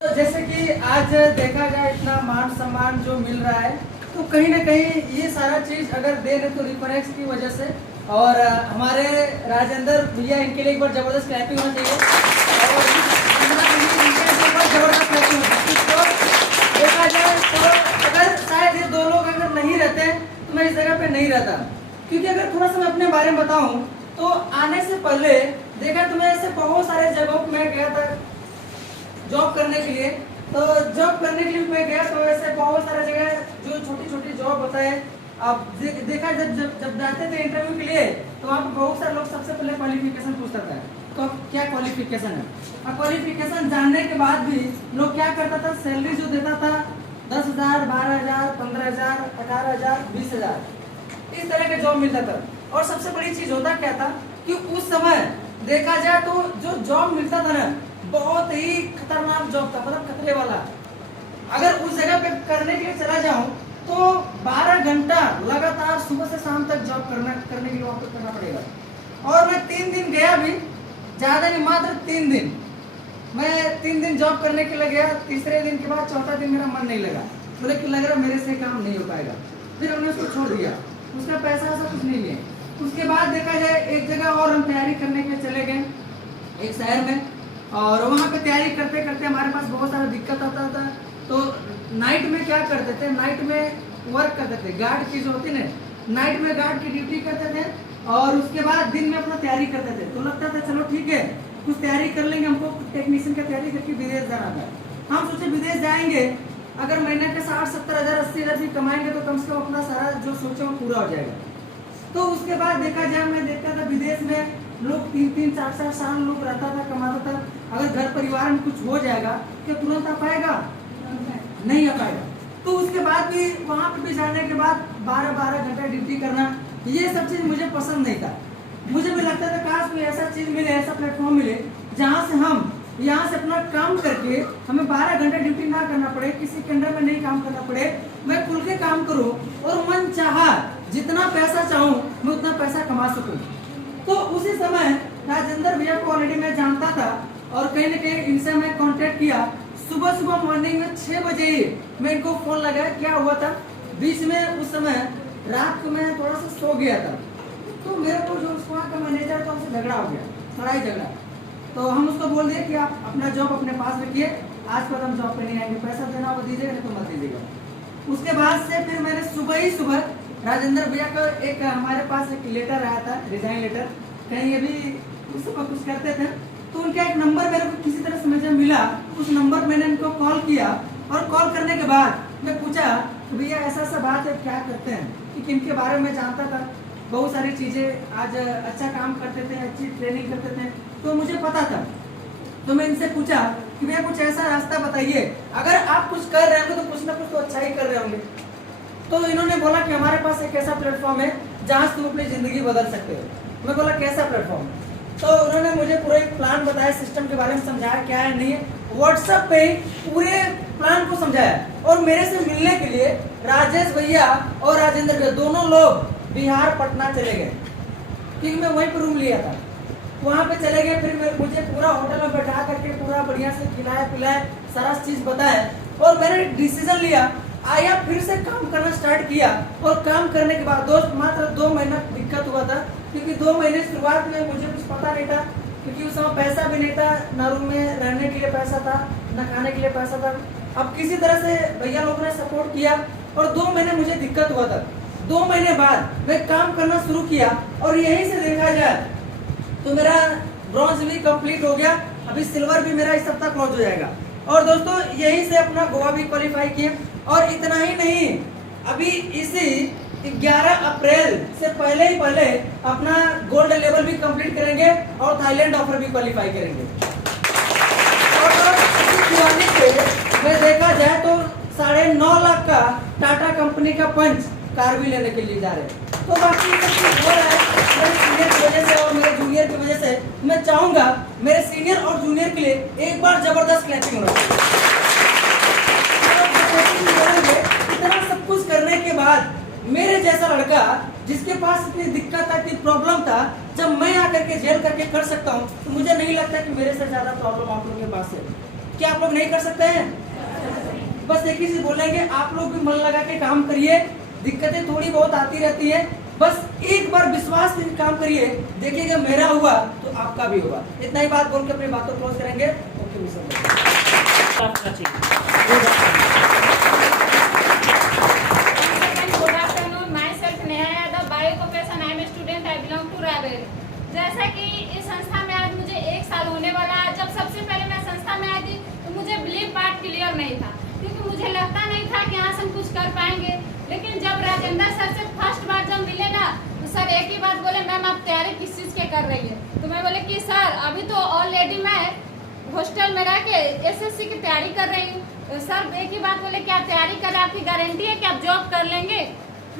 तो जैसे कि आज देखा जाए इतना मान सम्मान जो मिल रहा है, तो कहीं ना कहीं ये सारा चीज अगर दे रहे तो रिफरेंस की वजह से। और हमारे राजेंद्र भैया, इनके लिए एक बार जबरदस्त क्लैपिंग होना चाहिए। और इनके लिए जबरदस्त क्लैपिंग होना चाहिए। तो देखा जाए तो अगर शायद ये दो लोग अगर नहीं रहते तो मैं इस जगह पे नहीं रहता। क्योंकि अगर थोड़ा सा मैं अपने बारे में बताऊं तो आने से पहले देखा तो मैं ऐसे बहुत सारे जगहों पे मैं गया था जॉब करने के लिए। तो जॉब करने के लिए मैं गया तो ऐसे बहुत सारे जगह जो छोटी छोटी जॉब होता है। अब देखा जब जब जब जाते थे इंटरव्यू के लिए तो वहाँ पे बहुत सारे लोग सबसे पहले क्वालिफिकेशन पूछता था। तो क्या क्वालिफिकेशन है, अब क्वालिफिकेशन जानने के बाद भी लोग क्या करता था, सैलरी जो देता था 10,000, 12,000, 15,000, 18,000, 20,000, इस तरह के जॉब मिलता था। और सबसे बड़ी चीज होता क्या था कि उस समय देखा जाए तो जो जॉब मिलता था ना, बहुत ही खतरनाक जॉब था, मतलब खतरे वाला। अगर उस जगह पे करने के लिए चला जाऊं तो 12 घंटा लगातार सुबह से शाम तक जॉब करने के लिए वहां पे करना पड़ेगा। और मैं 3 दिन गया भी, ज्यादा नहीं, मात्र 3 दिन। मैं 3 दिन जॉब करने के लिए गया। तीसरे दिन के बाद चौथा दिन मेरा मन नहीं लगा, बोले कि लग रहा मेरे से काम नहीं हो पाएगा। फिर हमने उसको छोड़ दिया, उसका पैसा ऐसा कुछ नहीं है। उसके बाद देखा जाए एक जगह और हम तैयारी करने के लिए चले गए, एक शहर में। और वहाँ पे तैयारी करते करते हमारे पास बहुत सारा दिक्कत आता था। तो नाइट में क्या करते थे, नाइट में वर्क करते थे, गार्ड की जो होती है ना, नाइट में गार्ड की ड्यूटी करते थे। और उसके बाद दिन में अपना तैयारी करते थे। तो लगता था चलो ठीक है, कुछ तैयारी कर लेंगे, हमको टेक्नीशियन का तैयारी करके विदेश जाना था। हम सोचे विदेश जाएंगे, अगर महीने के 60-70,000, 80,000 भी कमाएंगे तो कम से कम अपना सारा जो सोचे वो पूरा हो जाएगा। तो उसके बाद देखा जाए, मैं देखता था विदेश में लोग 3-3, 4-4 साल लोग रहता था, कमाता था। अगर घर परिवार में कुछ हो जाएगा क्या तुरंत आ पाएगा? नहीं आ पाएगा। तो उसके बाद भी वहां पे भी जाने के बाद 12-12 घंटा ड्यूटी करना, ये सब चीज मुझे पसंद नहीं था। मुझे भी लगता था काश कोई ऐसा चीज मिले, ऐसा प्लेटफॉर्म मिले जहाँ से हम यहाँ से अपना काम करके हमें 12 घंटा ड्यूटी ना करना पड़े, किसी के अंडर में नहीं काम करना पड़े, मैं खुल के काम करूँ और मन चाहा जितना पैसा चाहूँ मैं उतना पैसा कमा सकूँ। तो उसी समय राजेंद्र भैया को ऑलरेडी मैं जानता था और कहीं ना कहीं इनसे मैं कांटेक्ट किया। सुबह सुबह मॉर्निंग में 6 बजे ही मैं इनको फोन लगाया। क्या हुआ था, बीच में उस समय रात को मैं थोड़ा सा सो गया था, तो मेरे को जो वहाँ का मैनेजर था उनसे झगड़ा हो गया, लड़ाई झगड़ा। तो हम उसको बोल दिए कि आप अपना जॉब अपने पास रखिए, आज पर हम जॉब पे नहीं आएंगे, पैसा देना वो दीजिएगा नहीं तो मत दीजिएगा। उसके बाद से फिर मैंने सुबह ही सुबह राजेंद्र भैया का एक हमारे पास एक लेटर आया था, रिजाइन लेटर, कहीं अभी उस समय कुछ करते थे। तो उनका एक नंबर मेरे को किसी तरह से मुझे मिला, उस नंबर मैंने उनको कॉल किया। और कॉल करने के बाद मैं पूछा भैया ऐसा ऐसा बात है, क्या करते हैं, क्योंकि इनके बारे में जानता था, बहुत सारी चीजें आज अच्छा काम करते थे, अच्छी ट्रेनिंग करते थे, तो मुझे पता था। तो मैं इनसे पूछा कि भैया कुछ ऐसा रास्ता बताइए, अगर आप कुछ कर रहे होंगे तो कुछ ना कुछ तो अच्छा ही कर रहे होंगे। तो इन्होंने बोला कि हमारे पास एक ऐसा प्लेटफॉर्म है जहाँ तुम अपनी जिंदगी बदल सकते हो। मैं बोला कैसा प्लेटफॉर्म? तो उन्होंने मुझे पूरा एक प्लान बताया, सिस्टम के बारे में समझाया क्या है नहीं है, व्हाट्सएप पे पूरे प्लान को समझाया। और मेरे से मिलने के लिए राजेश भैया और राजेंद्र भैया दोनों लोग बिहार पटना चले गए, क्योंकि मैं वहीं पर रूम लिया था। वहाँ पे चले गए, फिर मुझे पूरा होटल में बैठा करके पूरा बढ़िया से खिलाया पिलाया, सारा चीज बताया। और मैंने डिसीजन लिया, आया, फिर से काम करना स्टार्ट किया। और काम करने के बाद दोस्त मात्र 2 महीना दिक्कत हुआ था, क्योंकि 2 महीने शुरुआत में मुझे कुछ पता नहीं था, क्योंकि उस समय पैसा भी नहीं था, ना रूम में रहने के लिए पैसा था, ना खाने के लिए पैसा था। अब किसी तरह से भैया लोगों ने सपोर्ट किया और 2 महीने मुझे दिक्कत हुआ था। 2 महीने बाद मैं काम करना शुरू किया और यहीं से देखा जाए तो मेरा ब्रॉन्ज भी कंप्लीट हो गया, अभी सिल्वर भी मेरा इस सप्ताह क्लोज हो जाएगा। और दोस्तों यहीं से अपना गोवा भी क्वालिफाई किए। और इतना ही नहीं, अभी इसी 11 अप्रैल से पहले ही पहले अपना गोल्ड लेवल भी कंप्लीट करेंगे और थाईलैंड ऑफर भी क्वालिफाई करेंगे। और दिवाली पे मैं देखा जाए तो 9.5 लाख का टाटा कंपनी का पंच कार भी लेने के लिए जा रहे हैं। तो बाकी सब कुछ हो रहा है मेरे सीनियर की वजह से और मेरे जूनियर की वजह से। मैं चाहूंगा मेरे सीनियर और जूनियर के लिए एक बार जबरदस्त क्लैपिंग होना चाहिए। इतना सब कुछ करने के बाद मेरे जैसा लड़का जिसके पास इतनी दिक्कत था, इतनी प्रॉब्लम था, जब मैं आकर के जेल करके कर सकता हूँ तो मुझे नहीं लगता कि मेरे से ज्यादा प्रॉब्लम आप लोगों के पास है। क्या आप लोग नहीं कर सकते हैं? बस एक ही चीज बोलेंगे, आप लोग भी मन लगा के काम करिए। दिक्कतें थोड़ी बहुत आती रहती है, बस एक बार विश्वास से काम करिए, देखिएगा मेरा हुआ तो आपका भी होगा। इतना ही बात बोल के अपनी बातों क्लोज करेंगे। ओके जैसा कि इस संस्था में आज मुझे 1 साल होने वाला है। जब सबसे पहले मैं संस्था में आई थी तो मुझे बिलीव पार्ट क्लियर नहीं था, क्योंकि मुझे लगता नहीं था कि यहाँ से हम कुछ कर पाएंगे। लेकिन जब राजेंद्र सर से फर्स्ट बार जब मिले ना, तो सर एक ही बात बोले, मैम आप तैयारी किस चीज़ के कर रही है? तो मैं बोले कि सर अभी तो ऑलरेडी मैं हॉस्टल में रह के SSC की तैयारी कर रही हूँ। तो सर एक ही बात बोले, क्या तैयारी कर, आपकी गारंटी है कि आप जॉब कर लेंगे?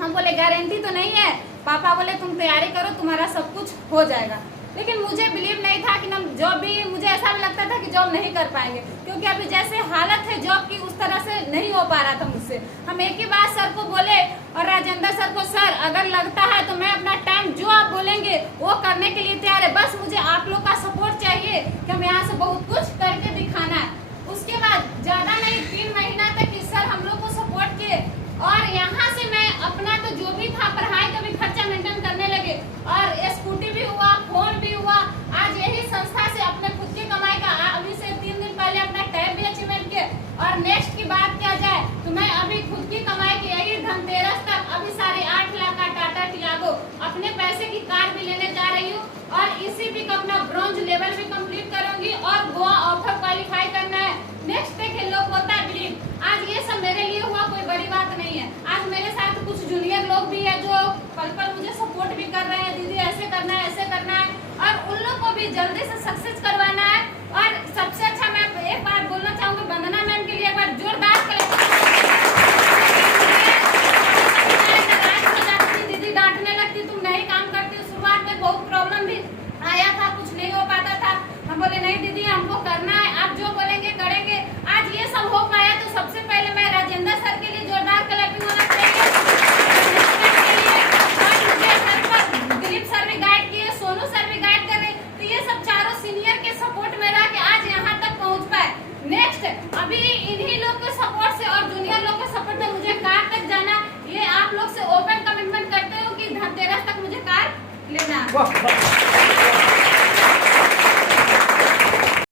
हम बोले गारंटी तो नहीं है। पापा बोले तुम तैयारी करो, तुम्हारा सब कुछ हो जाएगा। लेकिन मुझे बिलीव नहीं था कि हम जॉब भी, मुझे ऐसा भी लगता था कि जॉब नहीं कर पाएंगे, क्योंकि अभी जैसे हालत है जॉब की उस तरह से नहीं हो पा रहा था मुझसे। हम एक ही बात सर को बोले और राजेंद्र सर को, सर अगर लगता है तो मैं अपना टाइम जो आप बोलेंगे वो करने के लिए तैयार है, बस मुझे आप लोग का सपोर्ट चाहिए कि हम यहाँ से बहुत कुछ करके दिखाना है। उसके बाद ज़्यादा नहीं 3 महीना तक सर हम लोग को सपोर्ट किए और यहाँ से मैं अपना तो जो भी था पढ़ाई का भी खर्चा मेंटेन करने लगे और स्कूटी भी हुआ, फोन भी हुआ। आज यही संस्था से अपने खुद की कमाई का अभी से 3 दिन पहले अपना टैब भी अचीवमेंट किया। और नेक्स्ट की बात किया जाए तो मैं अभी खुद की कमाई की यही धनतेरस तक अभी 8.5 लाख का टाटा टियागो अपने पैसे की कार भी लेने जा रही हूँ और इसी वीक अपना ब्रॉन्ज लेवल भी कंप्लीट करूंगी और गोवा ऑफर क्वालिफाई करना है। नेक्स्ट देखिए लोग होता है बिलीव। आज ये सब मेरे लिए हुआ, कोई बड़ी बात नहीं है। आज मेरे साथ कुछ जूनियर लोग भी है जो पल पल मुझे सपोर्ट भी कर रहे हैं, दीदी ऐसे करना है, ऐसे करना है, और उन लोग को भी जल्दी से सक्सेस करवाना है। और सबसे अच्छा मैं एक बात बोलना चाहूंगी, वंदना मैम के लिए एक बार जोरदार दीदी डांटने लगती, तुम नहीं काम करती। शुरुआत में बहुत प्रॉब्लम भी आया था, कुछ नहीं हो पाता था। हम बोले नहीं दीदी हमको करना है, आप जो बोलेंगे करेंगे। आज ये सब हो पाया तो सबसे पहले मैं राजेंद्र सर के लिए जोरदार क्लैपिंग होना चाहिए। और मुझे सर पर दिलीप सर भी गाइड किए, सोनू सर भी गाइड कर रहे, तो ये सब चारों सीनियर के सपोर्ट में रह के आज यहाँ तक पहुँच पाए। नेक्स्ट अभी इन्हीं लोग के सपोर्ट से और जूनियर लोग के सपोर्ट से मुझे कार तक जाना, ये आप लोग से ओपन कमिटमेंट करते हो कि धनतेरस तक मुझे कार लेना।